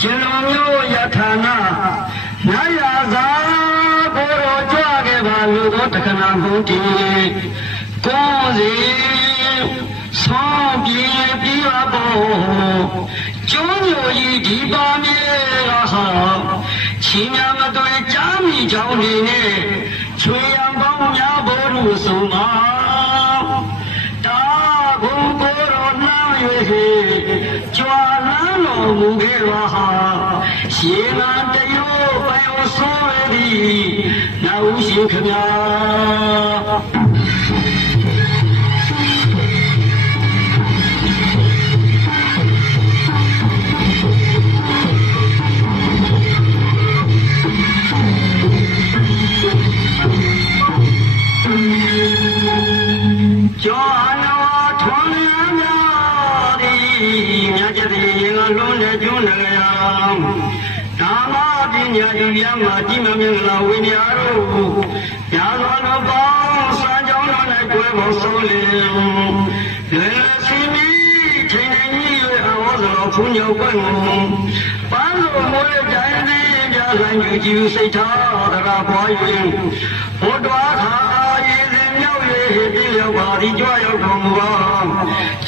ရှင်တော်မျိုးယထာနာနာယသာကိုရောကြွခဲ့ပါလို့သောတက္ကနာဘုဒ္ဓေကိုယ်စီဆောင်ပြေပြပါဖို့ကျုံးမျိုးကြီးဒီပါမြေဟာချင်းများမတွေ့ကြမိကြောင်းနေနဲ့ချွေရံပေါင်းများဘိုးတို့ဆုံးမှာတာဘုံကိုရောနာ၍ကြွာလန်းတော်မူခဲ့ပါဟာရှင်သာတယောပယောဆိုရသည်နာဟုရှင်ခမညာလုံးနဲ့ကျွန်းနဲ့ရအောင်ဒါမှပညာယူရမှာကြီးမမင်္ဂလာဝိညာဉ်တို့ညာတော်တော်ပေါင်းစံကြောင်းတော်နဲ့ကျွဲပေါ်ဆုံးလင်လေစီမီချိန်တိုင်းကြီးရဲ့အဝါတော်ဖူးညောက်ပွင့်ပန်းလို့မိုးရဲ့တိုင်းသေးပြလှမ်းကြည့်စိတ်ထားတရားပွားရင်ဘုဒ္ဓခါရည်စင်မြောက်ရဲ့ပြည့်ရောက်ပါဒီကြွရောက်တော်မူပါ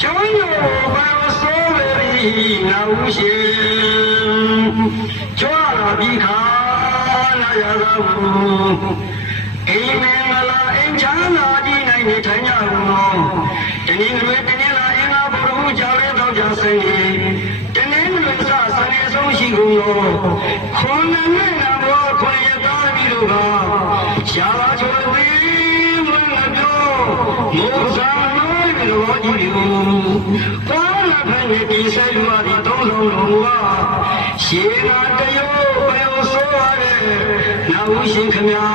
ကျောင်းရောဘာနာဟုရှင်ကြွလာပြီခါနာရသာဘူးအိမ်မင်္ဂလာအိမ်ချမ်းသာကြီးနိုင်နေထိုင်ကြဘူးတနင်္ဂနွေတနင်္လာအင်္ဂါဘုရားကြောင့်လည်းတော့ကြဆိုင်တနင်္ဂနွေစစနေဆုံးရှိကုန်ရောခွန်နဲ့နာဘောခွန်ရသားပြီးတော့ကရှားလာချောသေးမလို့ပြောမိုးစားလို့ရောကြီးကိုဒီဆိုင်လူအဒီသုံးလုံးလုံးကရှင်သာတယောဘယ်လိုဆိုရလဲနာဟုရှင်ခမညာ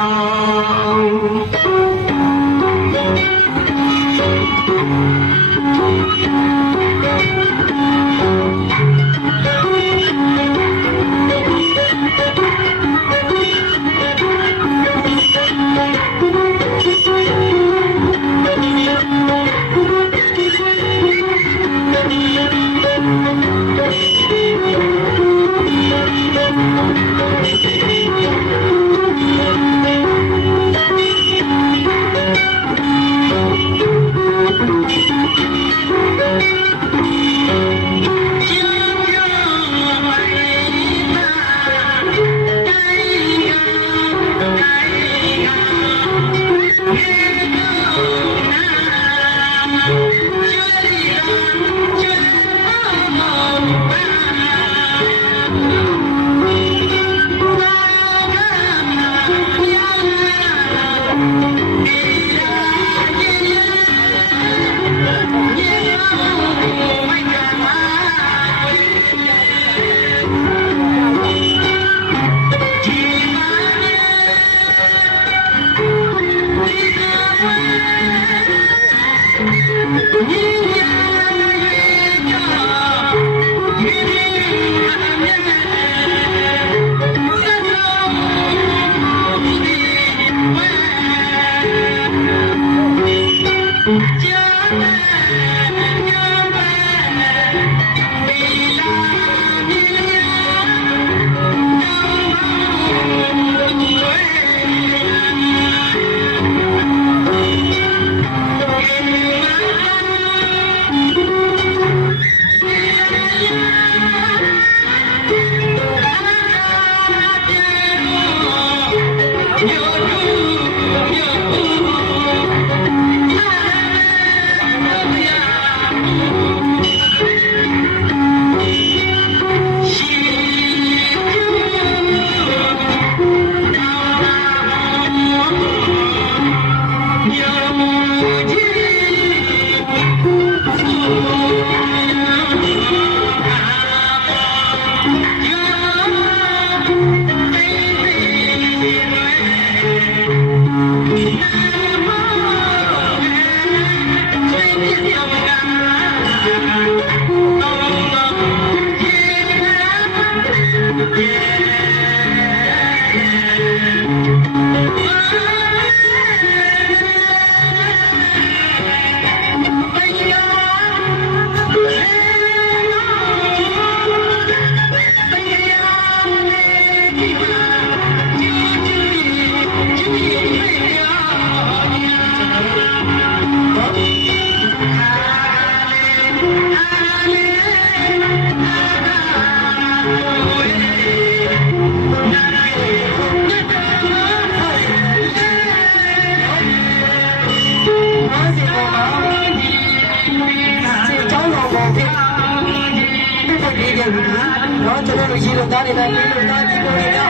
နော်ကျွန်တော်တို့ရေလိုသားနေတာပြည်လိုသားကြီးကိုနေတာ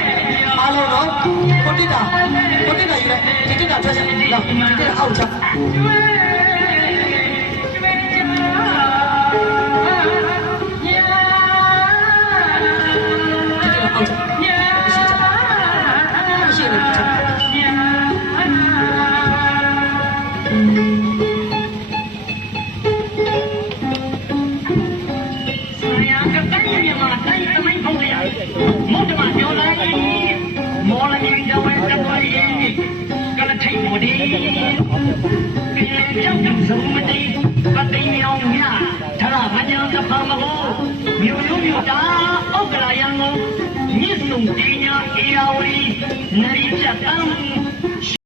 အားလုံးတော့ကိုတိတာယူလိုက်ဒီတိတာထွက်ချက်နော်ဒီတိတာအောက်ချမုတ်တမပြောလိုက်မော်လမြင်ကြဝဲတပွားရေးကလထိတ်မို့ဒီကြောက်ကြောက်ဆုံးမတိပသိမ်းရောင်မြထရမကြံသဖမကိုမြို့မြို့တာဩကလာယံကိုမြစ်စုံတင်ညာအေယာဝတီနရီချက်တန်း